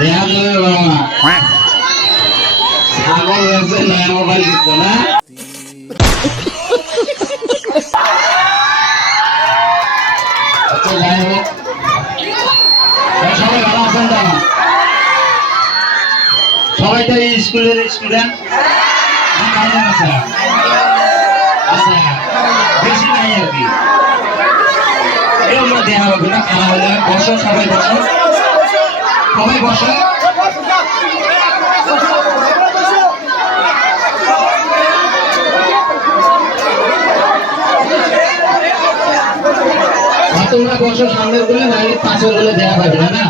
দেখা যাবে বাবা ছাগল রয়েছে নয়া মোবাইল দিচ্ছে না আচ্ছা যাই হোক সবাই ভালো আছেন তো সবাই তো এই স্কুলের স্টুডেন্ট আচ্ছা আচ্ছা বেশি নাই আর কি আমরা দেওয়া হবে না খাওয়া হলে বসো সবাই বসো সবাই বসো তোমরা বসো সামনের গুলো নাহলে পাশের গুলো দেওয়া পাবে না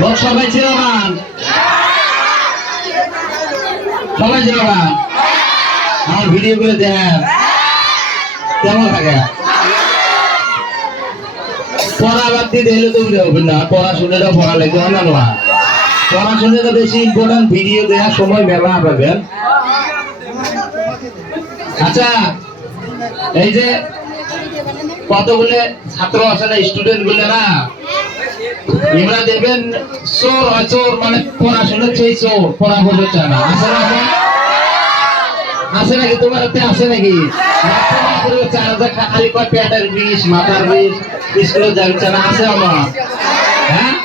লোক সবাই চিরবান সবাই চিরবান আমার ভিডিও গুলো দেখ কেমন থাকে পড়া বাদ দিয়ে দিলে তো হবে না পড়াশোনাটা পড়া লাগবে না না পড়াশোনাটা বেশি ইম্পর্টেন্ট ভিডিও দেওয়ার সময় ব্যবহার পাবেন আচ্ছা এই যে কতগুলো ছাত্র আছে না স্টুডেন্ট গুলো না এরা দেখবেন চোর অচোর মানে পড়াশোনার চেয়ে চোর পড়া বলতে চায় না আছে না আছে নাকি তোমার হাতে আছে নাকি খালি কয় পেটের বিষ মাথার বিষ স্কুলে যাবে না আছে আমার হ্যাঁ